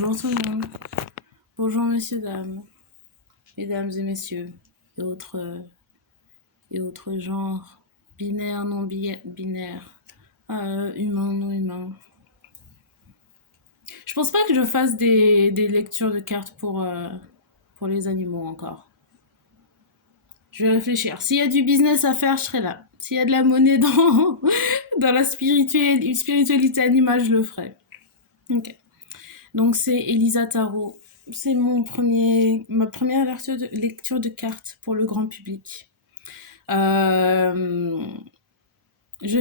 Bonjour tout le monde. Bonjour messieurs, dames, mesdames et messieurs, et autres genres, binaires, non binaires, humains, non humains. Je pense pas que je fasse des lectures de cartes pour les animaux encore. Je vais réfléchir. S'il y a du business à faire, je serai là. S'il y a de la monnaie dans la spiritualité animale, je le ferai. Ok. Donc c'est Elisa Tarot. C'est ma première lecture de cartes pour le grand public. Je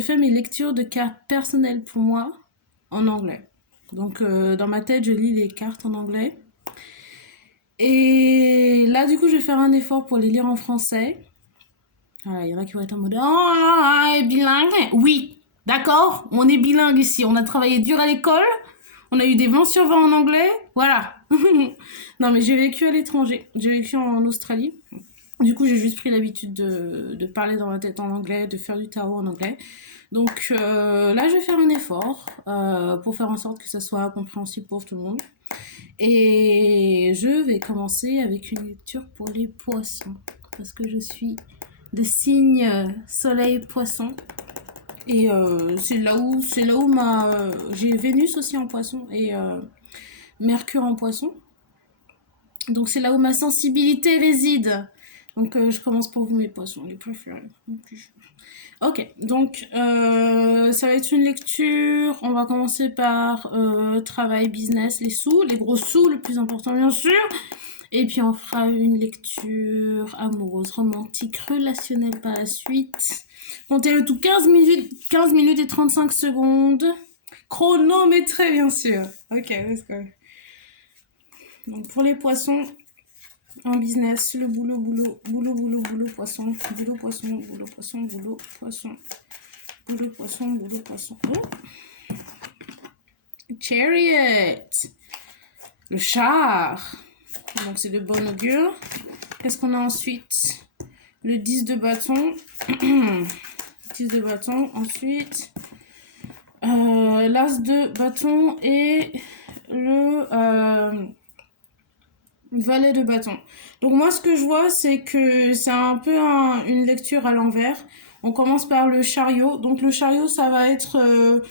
fais mes lectures de cartes personnelles pour moi en anglais. Donc dans ma tête, je lis les cartes en anglais. Et là, du coup, je vais faire un effort pour les lire en français. Voilà, il y en a qui vont être en mode oh, est bilingue. Oui, d'accord, on est bilingue ici. On a travaillé dur à l'école. On a eu des 20 sur 20 en anglais. Voilà. Non, mais j'ai vécu à l'étranger. J'ai vécu en Australie. Du coup, j'ai juste pris l'habitude de parler dans ma tête en anglais, de faire du tarot en anglais. Donc là, je vais faire un effort pour faire en sorte que ça soit compréhensible pour tout le monde. Et je vais commencer avec une lecture pour les poissons. Parce que je suis de signe soleil poisson. Et c'est là où j'ai Vénus aussi en poisson et Mercure en poisson. Donc c'est là où ma sensibilité réside. Donc je commence pour vous mes poissons, les préférés. Ok, donc ça va être une lecture. On va commencer par travail, business, les sous, les gros sous, le plus important bien sûr. Et puis on fera une lecture amoureuse, romantique, relationnelle par la suite. Comptez le tout 15 minutes et 35 secondes. Chronométré bien sûr. Ok, let's go. Donc pour les poissons en business, le boulot, poisson, boulot, poisson, boulot, poisson, boulot, poisson, boulot, poisson, boulot, poisson. Oh. Chariot, le char. Donc c'est de bon augure. Qu'est-ce qu'on a ensuite? Le 10 de bâton. 10 de bâton. Ensuite, l'as de bâton et le valet de bâton. Donc moi, ce que je vois, c'est que c'est un peu une lecture à l'envers. On commence par le chariot. Donc le chariot, ça va être...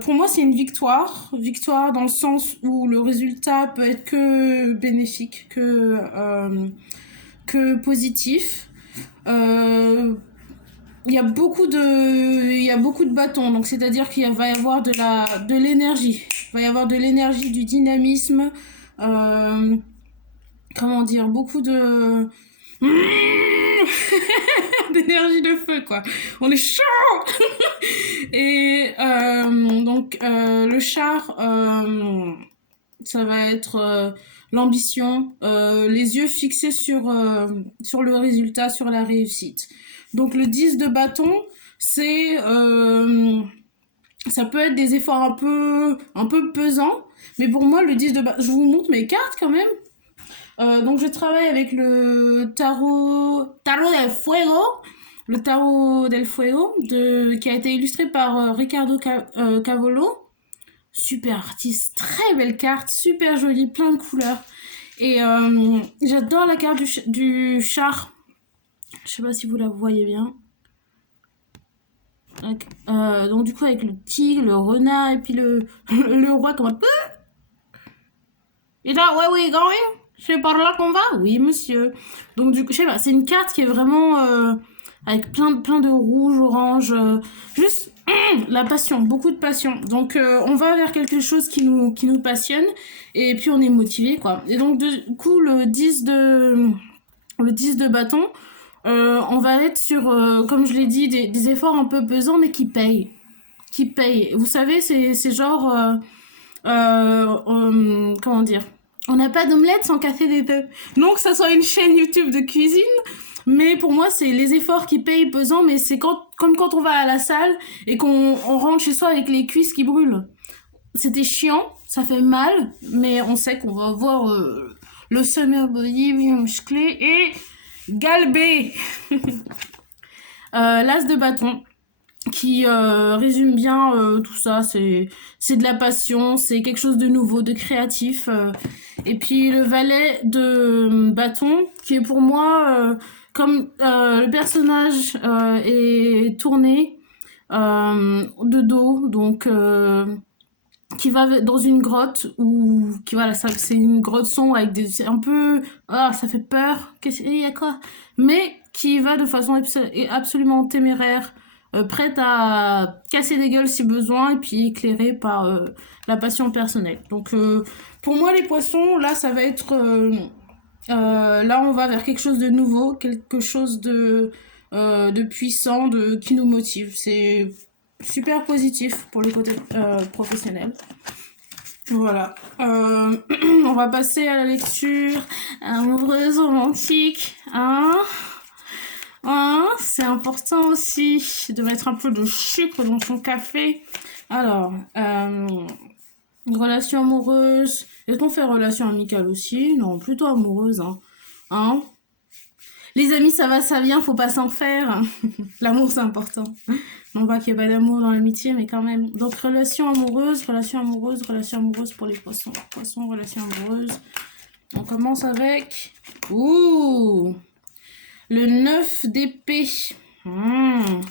pour moi, c'est une victoire. Victoire dans le sens où le résultat peut être que bénéfique, que positif. Il y a beaucoup de bâtons, donc c'est-à-dire qu'il va y avoir de l'énergie. Il va y avoir de l'énergie, du dynamisme. Comment dire, beaucoup de... d'énergie de feu, quoi. On est chaud. Et donc, le char, ça va être l'ambition, les yeux fixés sur le résultat, sur la réussite. Donc, le 10 de bâton, c'est... ça peut être des efforts un peu pesants, mais pour moi, le 10 de bâton... Je vous montre mes cartes, quand même. Donc je travaille avec le tarot del Fuego, le tarot del Fuego qui a été illustré par Ricardo Cavolo. Super artiste, très belle carte, super jolie, plein de couleurs. Et j'adore la carte du char. Je sais pas si vous la voyez bien. Donc du coup avec le tigre, le renard et puis le roi comme Is that where we going? C'est par là qu'on va? Oui, monsieur. Donc, du coup, je sais pas, c'est une carte qui est vraiment avec plein de rouge, orange, juste la passion, beaucoup de passion. Donc, on va vers quelque chose qui nous passionne et puis on est motivé, quoi. Et donc, du coup, le 10 de bâton, on va être sur, comme je l'ai dit, des efforts un peu pesants, mais qui payent. Qui payent. Vous savez, c'est genre... comment dire? On n'a pas d'omelette sans casser des œufs. Non que ça soit une chaîne YouTube de cuisine, mais pour moi, c'est les efforts qui payent pesant, mais c'est comme quand on va à la salle et qu'on rentre chez soi avec les cuisses qui brûlent. C'était chiant, ça fait mal, mais on sait qu'on va avoir le summer body bien musclé et galbé. L'as de bâton. qui résume bien tout ça. C'est de la passion, c'est quelque chose de nouveau, de créatif. Et puis le valet de bâton, qui est pour moi, comme le personnage est tourné de dos, donc qui va dans une grotte ou qui voilà, ça c'est une grotte sombre avec des un peu ça fait peur, qu'est-ce qu'il y a quoi, mais qui va de façon absolument téméraire, prête à casser des gueules si besoin et puis éclairée par la passion personnelle. Donc pour moi les poissons là ça va être là on va vers quelque chose de nouveau, quelque chose de puissant, qui nous motive. C'est super positif pour le côté professionnel. Voilà. On va passer à la lecture amoureuse, romantique. C'est important aussi de mettre un peu de sucre dans son café. Alors, une relation amoureuse. Est-ce qu'on fait relation amicale aussi? Non, plutôt amoureuse. Hein? Les amis, ça va, ça vient, faut pas s'en faire. L'amour, c'est important. Non pas qu'il n'y ait pas d'amour dans l'amitié, mais quand même. Donc, relation amoureuse pour les poissons. Poissons, relation amoureuse. On commence avec... Ouh, le 9 d'épée.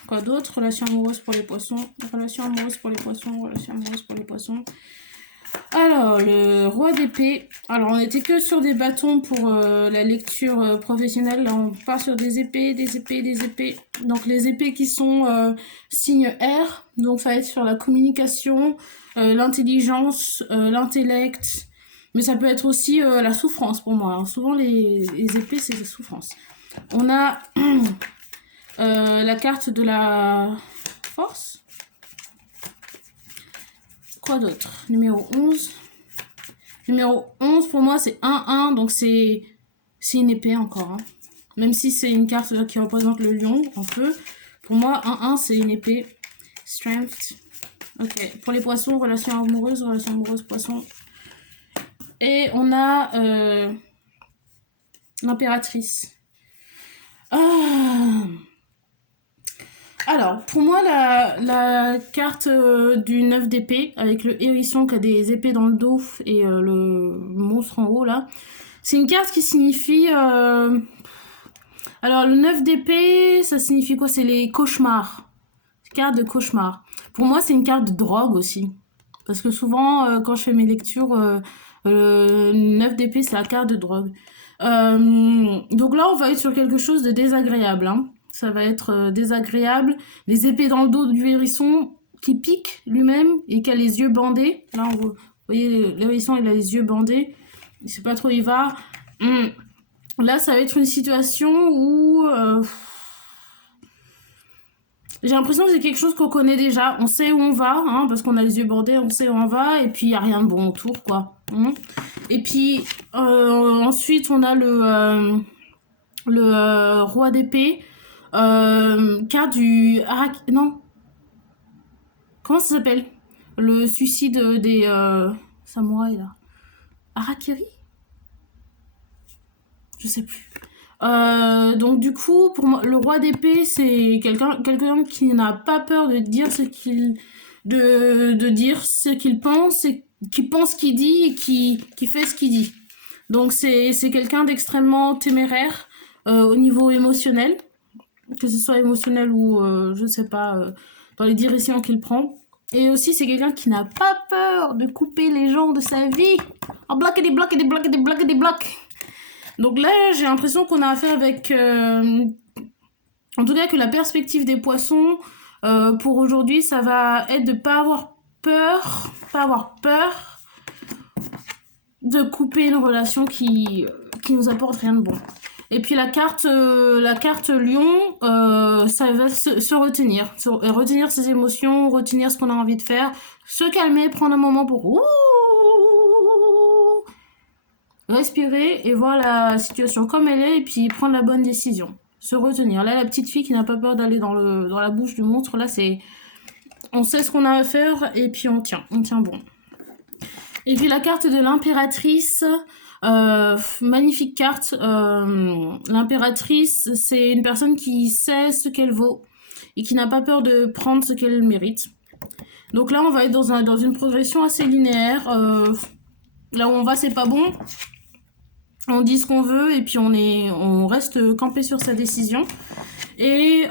Quoi d'autre? Relation amoureuse pour les poissons. Relation amoureuse pour les poissons. Relation amoureuse pour les poissons. Alors, le roi d'épée. Alors, on n'était que sur des bâtons pour la lecture professionnelle. Là, on part sur des épées, des épées, des épées. Donc, les épées qui sont signe R. Donc, ça va être sur la communication, l'intelligence, l'intellect. Mais ça peut être aussi la souffrance pour moi. Alors, souvent, les épées, c'est la souffrance. On a la carte de la force. Quoi d'autre? Numéro 11. Numéro 11, pour moi, c'est 1-1, donc c'est une épée encore. Hein. Même si c'est une carte qui représente le lion en feu, pour moi, 1-1, c'est une épée. Strength. Ok, pour les poissons, relation amoureuse, poisson. Et on a l'impératrice. Alors, pour moi, la carte du 9 d'épée, avec le hérisson qui a des épées dans le dos et le monstre en haut, là, c'est une carte qui signifie... Alors, le 9 d'épée, ça signifie quoi? C'est les cauchemars. Carte de cauchemar. Pour moi, c'est une carte de drogue aussi. Parce que souvent, quand je fais mes lectures, le 9 d'épée, c'est la carte de drogue. Donc là, on va être sur quelque chose de désagréable, hein. Ça va être désagréable. Les épées dans le dos du hérisson qui pique lui-même et qui a les yeux bandés. Là, vous voyez, l'hérisson, il a les yeux bandés. Il sait pas trop où il va. Là, ça va être une situation où... j'ai l'impression que c'est quelque chose qu'on connaît déjà. On sait où on va, hein, parce qu'on a les yeux bandés, on sait où on va, et puis il n'y a rien de bon autour, quoi. Et puis, ensuite, on a le roi d'épée. Carte du... Non. Comment ça s'appelle? Le suicide des samouraïs, là. Harakiri? Je sais plus. Donc du coup, pour moi, le roi d'épée, c'est quelqu'un qui n'a pas peur de dire ce qu'il... de dire ce qu'il pense, et qui pense ce qu'il dit et qui fait ce qu'il dit. Donc c'est quelqu'un d'extrêmement téméraire au niveau émotionnel. Que ce soit émotionnel ou, je sais pas, dans les directions qu'il prend. Et aussi, c'est quelqu'un qui n'a pas peur de couper les gens de sa vie. En bloc et des blocs et des blocs et des blocs et des blocs. Donc là, j'ai l'impression qu'on a affaire avec... en tout cas, que la perspective des poissons, pour aujourd'hui, ça va être de pas avoir peur de couper une relation qui nous apporte rien de bon. Et puis la carte lion, ça va se retenir. Retenir ses émotions, retenir ce qu'on a envie de faire, se calmer, prendre un moment pour respirer et voir la situation comme elle est et puis prendre la bonne décision. Se retenir. Là, la petite fille qui n'a pas peur d'aller dans la bouche du monstre, là, c'est... On sait ce qu'on a à faire et puis on tient bon. Et puis la carte de l'impératrice... magnifique carte. L'impératrice, c'est une personne qui sait ce qu'elle vaut et qui n'a pas peur de prendre ce qu'elle mérite. Donc là, on va être dans une progression assez linéaire. Là où on va, c'est pas bon. On dit ce qu'on veut et puis on reste campé sur sa décision. Et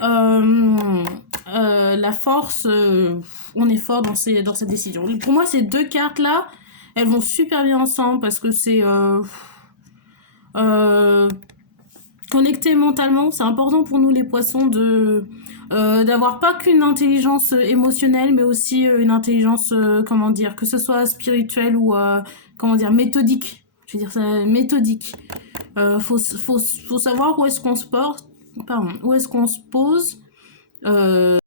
la force, on est fort dans cette décision. Pour moi, ces deux cartes-là, elles vont super bien ensemble parce que c'est connecté mentalement. C'est important pour nous, les poissons, d'avoir pas qu'une intelligence émotionnelle, mais aussi une intelligence, comment dire, que ce soit spirituelle ou, comment dire, méthodique. Je veux dire ça, méthodique. Faut savoir où est-ce qu'on se porte, pardon, où est-ce qu'on se pose.